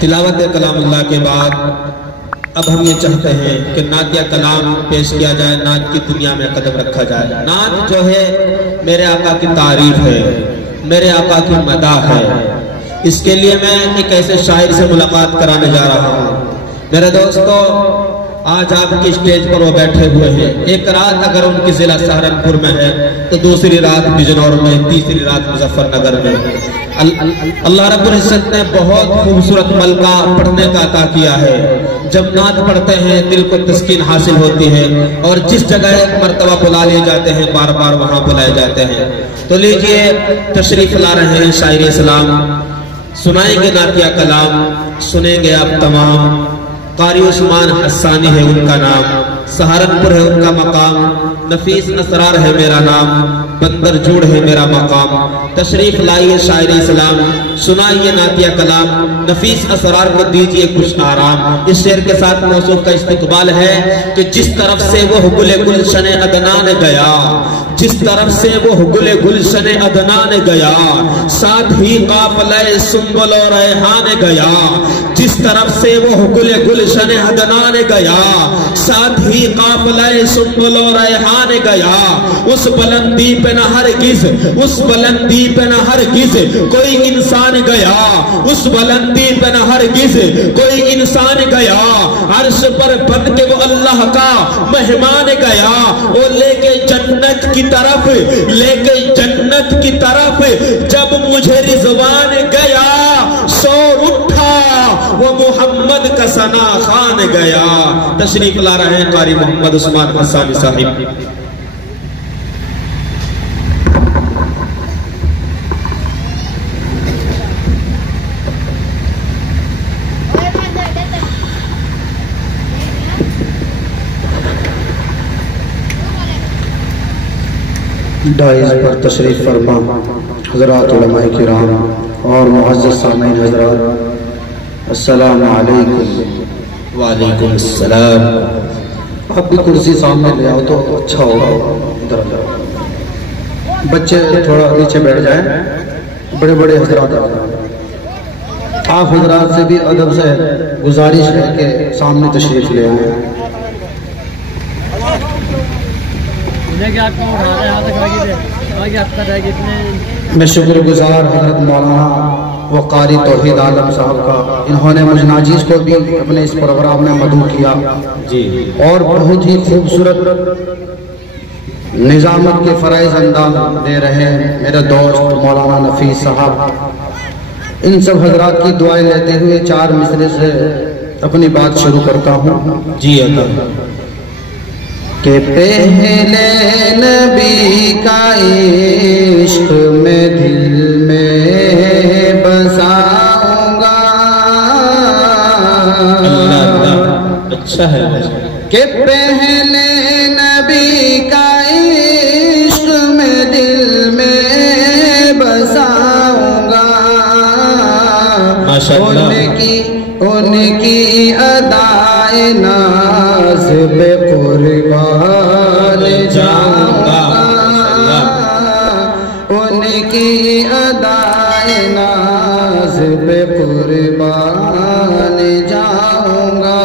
تلاوت کلام اللہ کے بعد اب ہم یہ چاہتے ہیں کہ نعت یا کلام پیش کیا جائے، نعت کی دنیا میں قدم رکھا جائے۔ نعت جو ہے میرے آقا کی تعریف ہے، میرے آقا کی مدح ہے۔ اس کے لیے میں ایک ایسے شاعر سے ملاقات کرانے جا رہا ہوں۔ میرے دوستو، آج آپ کی اسٹیج پر وہ بیٹھے ہوئے ہیں۔ ایک رات اگر ان کی ضلع سہارنپور میں ہے تو دوسری رات بجنور میں، تیسری رات مظفر نگر میں۔ اللہ رب العزت نے بہت خوبصورت ملکہ پڑھنے کا عطا کیا ہے۔ جب نعت پڑھتے ہیں دل کو تسکین حاصل ہوتی ہے، اور جس جگہ ایک مرتبہ بلا لیے جاتے ہیں بار بار وہاں بلائے جاتے ہیں۔ تو لیجئے تشریف لا رہے ہیں شاعر اسلام، سنائیں گے نعت یا کلام، سنیں گے آپ تمام۔ قاری عثمان حسانی ہے ان کا نام، سہارنپور ہے ان کا مقام، نفیس اسرار ہے میرا نام، بندر جوڑ ہے میرا مقام۔ تشریف لائیے شاعر اسلام، سنائیے نعت یا کلام، نفیس اسرار کو دیجئے کچھ آرام۔ اس شعر کے ساتھ موصوف کا استقبال ہے کہ جس طرف سے وہ گل گلشن عدنان گیا، جس طرف سے وہ گل گلشن عدنان گیا، ساتھ ہی قافلہ سنبل و ریحان گیا، جس طرف سے وہ گل گلشن عدنان گیا، ساتھ ہی قافلہ سنبل و ریحان گیا۔ اس بلندی پہ نہ ہرگز، اس بلندی پہ نہ ہرگز کوئی انسان گیا، اس بلندی پہ نہ ہرگز کوئی انسان گیا۔ عرش پر بن کے وہ اللہ کا مہمان گیا، وہ لے کے جنت کی طرف، لے کے جنت کی طرف جب مجھے رضوان گیا، شور اٹھا وہ محمد کا ثنا خان گیا۔ تشریف لا رہے ہیں قاری محمد عثمان حسانی صاحب۔ ڈائز پر تشریف فرما حضرات علماء کرام اور معزز سامعین حضرات، السلام علیکم۔ وعلیکم السلام۔ آپ بھی کرسی سامنے لے آؤ تو اچھا ہوگا۔ بچے تھوڑا نیچے بیٹھ جائیں، بڑے بڑے حضرات آ جائیں۔ آپ حضرات سے بھی ادب سے گزارش ہے کہ سامنے تشریف لے آئیں۔ میں شکر گزار حضرت مولانا و قاری توحید عالم صاحب کا، انہوں نے مجھ ناجیز کو بھی اپنے اس پروگرام میں مدعو کیا اور بہت ہی خوبصورت نظامت کے فرائض انداز دے رہے ہیں میرے دوست مولانا نفیس صاحب۔ ان سب حضرات کی دعائیں لیتے ہوئے 4 مصرے سے اپنی بات شروع کرتا ہوں۔ جی اللہ کہ پہلے نبی کا عشق میں دل میں بساؤں گا، اللہ اچھا ہے کہ پہلے نبی کا عشق میں دل میں بساؤں گا، ان کی ادائے ناز بے قربان جاؤں گا، ان کی ادائے ناز بے قربان جاؤں گا۔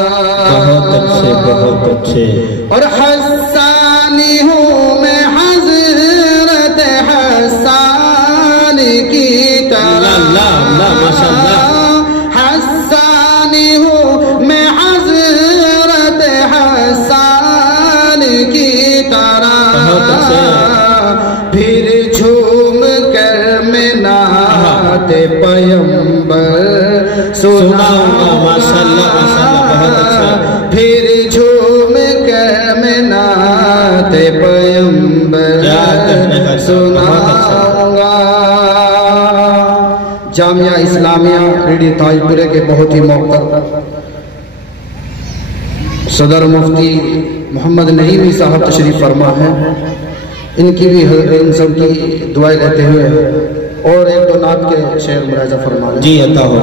بہت اچھے بہت اچھے۔ اور حسانی ہوں میں حضرت حسان کی طرح، اللہ اللہ ماشاء اللہ۔ حسانی ہوں میں حضرت حسان کی طرح، پھر جھوم کر میں نعت پیمبر سناؤں گا، ماشاء اللہ ماشاء اللہ بہت اچھا۔ پھر جھوم کر میں نعت پیمبر سناؤں گا۔ جامعہ اسلامیہ ریڈی تاج پورے کے بہت ہی موقع صدر مفتی محمد نعیمی صاحب تشریف فرما ہے، ان کی بھی ان سب کی دعائیں لیتے ہوئے اور ایک دو نعت کے شعر ملاحظہ فرما لیں۔ جی عطا ہو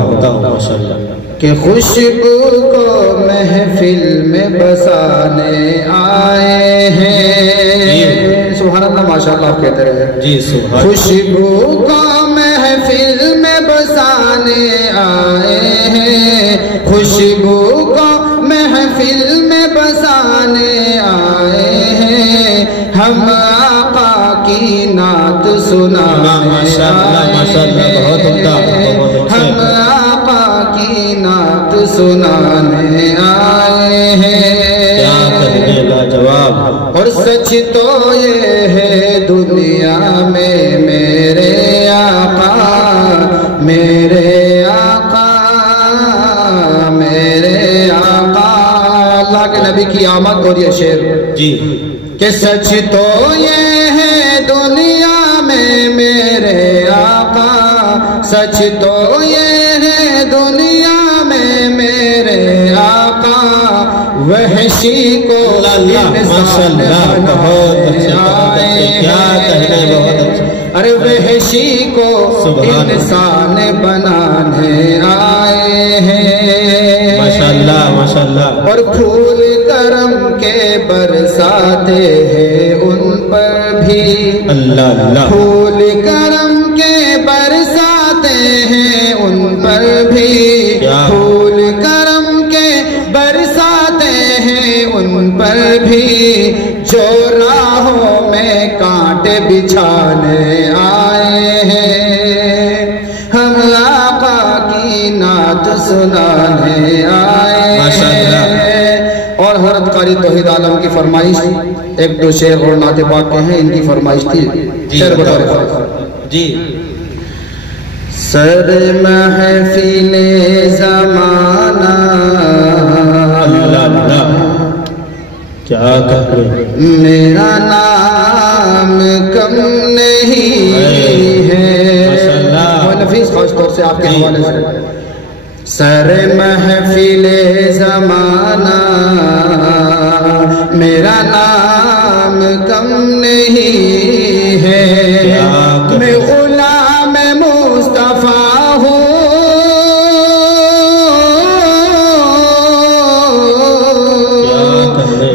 ماشاء اللہ۔ کہ خوشبو کو محفل میں بسانے آئے ہیں، سبحان اللہ ماشاء اللہ آپ کہتے رہے۔ جی سبحان۔ خوشبو کو محفل میں بسانے بسانے آئے ہیں، خوشبو کو محفل میں بسانے آئے ہیں، ہم آقا کی نعت سنانے آئے ہیں، ہم آقا کی نعت سنانے آئے ہیں۔ جواب اور سچ تو یہ ہے دنیا میں میرے آقا، میرے آقا، میرے آقا، اللہ کے نبی کی آمد اور یہ شعر جی کہ سچ تو یہ ہے دنیا میں میرے آقا، سچ تو یہ ہے دنیا میں میرے آقا، وحشی کو انسان بنانے آئے ہیں، ارے وحشی کو انسان بنانے آئے ہیں، ماشاءاللہ ماشاءاللہ، اور پھول کرم کے برساتے ہیں ان پر بھی، اللہ اللہ، پھول کرم کے برساتے ہیں ان پر بھی، پھول کرم کے برساتے ہیں ان پر بھی، جو راہوں میں کانٹے بچھانے آئے ہیں، ہم آقا کی نعت سنانے آئے ہیں۔ اور حضرت قاری توحید عالم کی فرمائش، ایک دو شعر اور نعت پاک کے ہیں، ان کی فرمائش تھی، شعر بطور جی سر محفل زمانہ کیا کہے، میرا نام کم نہیں ہے، نفیس خاص طور سے آپ کے حوالے سے، سر محفل زمانہ میرا نام کم نہیں ہے، میں غلام مصطفیٰ ہوں،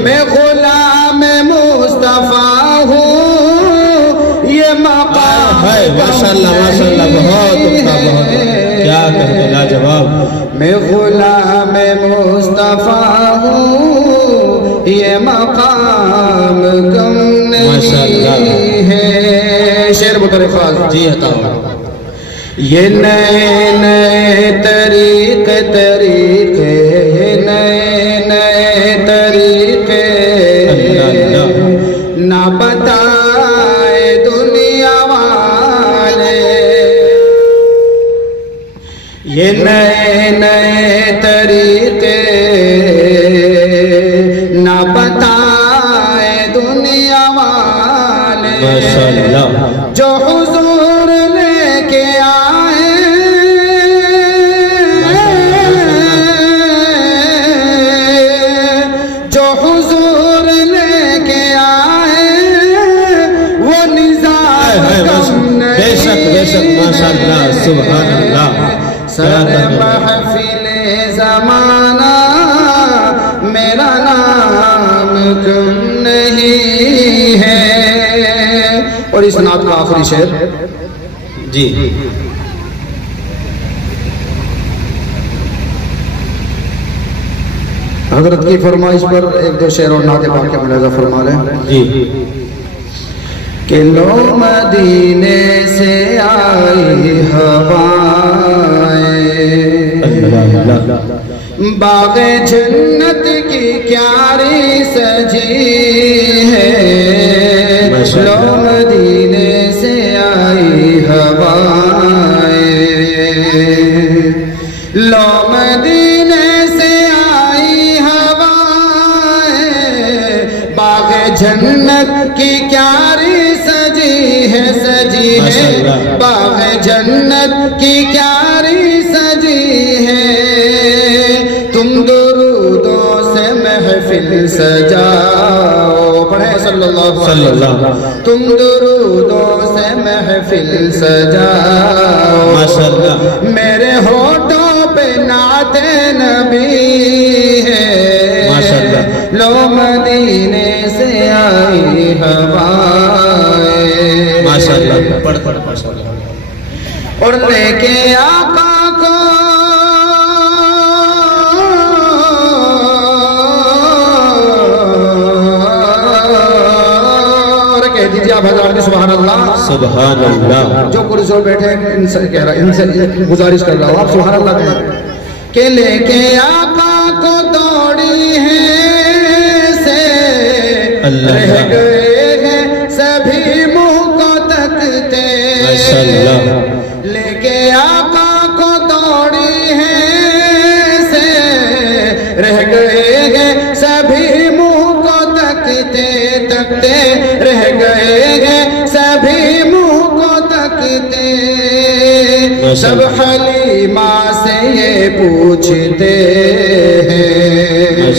میں غلام مصطفیٰ ہوں، یہ مقام ماشاءاللہ ماشاءاللہ، بہت بہت، کیا کہتے لاجواب، میں غلام مصطفیٰ ہوں، یہ مقام کم نہیں ہے، شعر بطور خاص جی عطا ہو، یہ نئے نئے طریقے طریقے، یہ نئے نئے طریقے نہ بتائے دنیا والے، یہ نئے نئے طریقے نہ بتائے دنیا والے، ماشاءاللہ، جو حضور لے کے آئے، جو حضور لے کے آئے، وہ نظام کم نہیں، بے شک بے شک، ماشاءاللہ سبحان اللہ، سر محفل زمانہ میرا نام کم نہیں ہے۔ اور اس نعت کا آخری شعر جی حضرت کی فرمائش پر ایک دو شعر اور نعت پاک کے ملاحظہ فرما رہے ہیں جی کہ لو مدینے سے آئی ہوائیں، باغ جنت کی کیاری سجی ہے، لو مدینے سے آئی ہوائیں، لو مدینے سے آئی ہوائیں، باغ جنت کی کیاری سجی ہے، سجی ہے، باغ جنت کی کیاری سجی ہے، تم درودوں سے محفل سجاؤ، پڑھیں صلی اللہ علیہ وسلم، تم درودوں سے محفل سجاؤ، میرے ہونٹوں پہ نعت نبی ہے، لو مدینے سے آئی ہوائیں، ماشاءاللہ، پڑھ پڑھ ماشاءاللہ، اور لے کے آقا سبحان اللہ. جو کرسی پر بیٹھے ہیں ان سے کہہ رہا ان سے گزارش کر رہا ہوں آپ سبحان اللہ کہیں کہ لے کے آقا کو دوڑی ہے سے رہ گئے ہیں سبھی منہ کو تکتے. لے کے آقا کو دوڑی ہے سے رہ گئے ہیں سبھی منہ کو تکتے تکتے رہ گئے ہیں سبھی منہ کو تکتے. سب حلیمہ سے یہ پوچھتے ہیں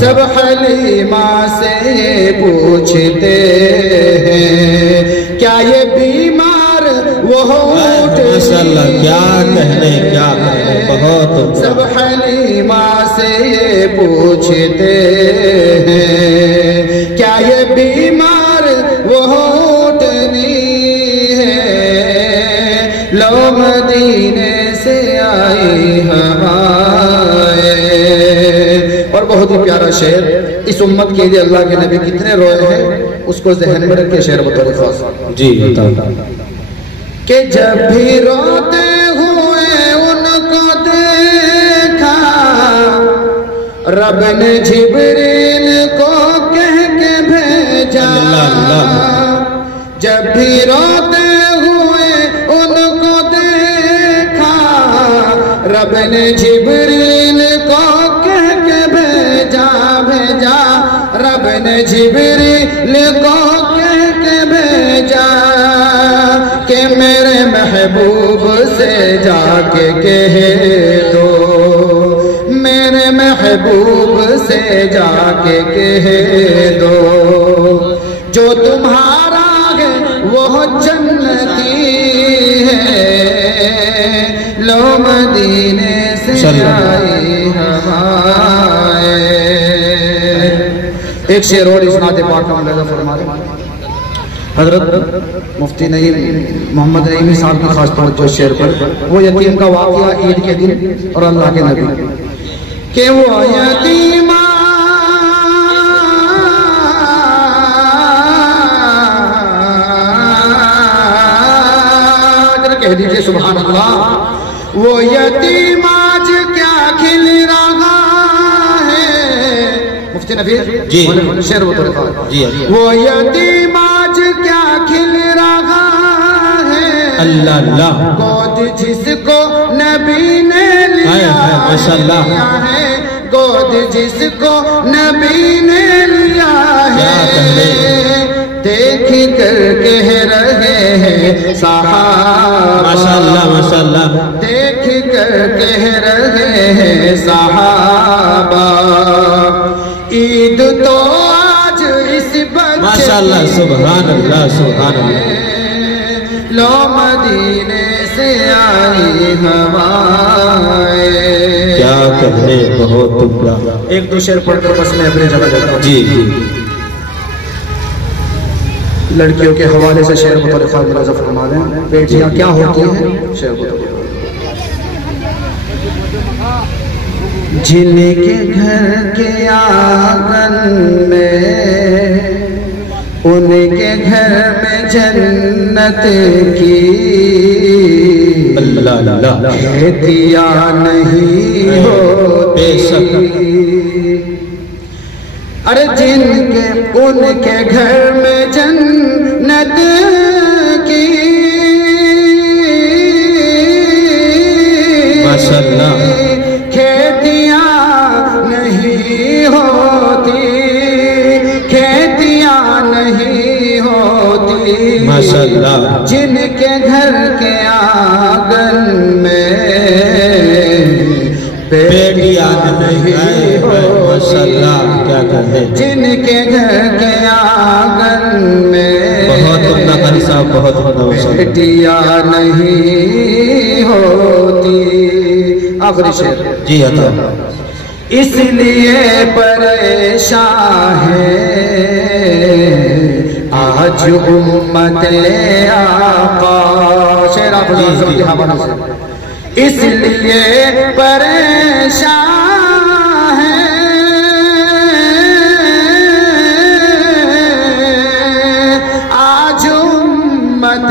سب حلیمہ سے یہ پوچھتے ہیں کیا یہ بیمار وہ ماشاءاللہ کیا کہنے کیا کہنے بہت. سب حلیمہ سے یہ پوچھتے ہیں کیا یہ بیمار وہ اٹھنی ہے لو مدینے سے آئی ہوائے. اور بہت ہی پیارا شعر اس امت کے لیے اللہ کے نبی کتنے روئے ہیں اس کو ذہن میں رکھ کے شعر بطور خاص جی بتا کہ جب بھی روتے ہوئے ان کو دیکھا رب نے جبریل کو کہہ کے بھیجا. جب بھی روتے ہوئے ان کو دیکھا رب نے جبریل کو کہہ کے بھیجا بھیجا. رب نے جبریل کو کہہ کے بھیجا کہ میرے محبوب سے جا کے کہہ دو میرے محبوب سے جا کے کہہ دو جو تمہارا ہے وہ جنتی ہے لو مدینے سے آئی ہوائے. ایک شعر اور اسناد پاک کا ملاحظہ فرما دیں. حضرت مفتی نعیم محمد نعیمی صاحب کی خاص توجہ شعر پر وہ یتیم کا واقعہ عید کے دن اور اللہ کے نبی کہ وہ یتیمہ کہہ دیجئے سبحان اللہ. وہ یتیم آج کیا کھل رہا ہے مفتی نفیر شعر وہ وہ یتیم آج کیا کھل رہا ہے اللہ اللہ گود جس کو نبی نے لیا ہے گود جس کو نبی نے لیا ہے دیکھ کر کہہ رہے ہیں صحابہ ماشاءاللہ ماشاءاللہ دیکھ کر کہہ رہے ہیں صحابہ عید تو آج اس بچے ماشاءاللہ سبحان اللہ سبحان اللہ. لو مدینے سے آئی ہوائے. کیا کہنے بہت پیارا. ایک دو شعر پڑھ کر بس میں اپنے جگہ جاتا ہوں. جی جی لڑکیوں کے حوالے سے شعر متعلق ملاحظہ فرما دیں. بیٹیاں کیا ہوتی ہیں شعر متعلق. جن کے گھر کے آنگن میں ان کے گھر میں جنت کی کھیتیاں نہیں ہوتی. ارے جن کے ان کے گھر میں جنت کی ماشاءاللہ کھیتیاں نہیں ہوتی کھیتیاں نہیں ہوتی ماشاءاللہ. جن کے گھر کے آنگن میں بیٹیاں نہیں ماشاءاللہ کیا کہتے جن کے گھر کے آنگن میں بہت نقل صاحب بہت بیٹیاں نہیں ہوتی. آخری شعر جی عطا. اس لیے پریشان ہے آج امت آقا. شعر آپ کے حوالے سے. اس لیے پریشان ہے آج امت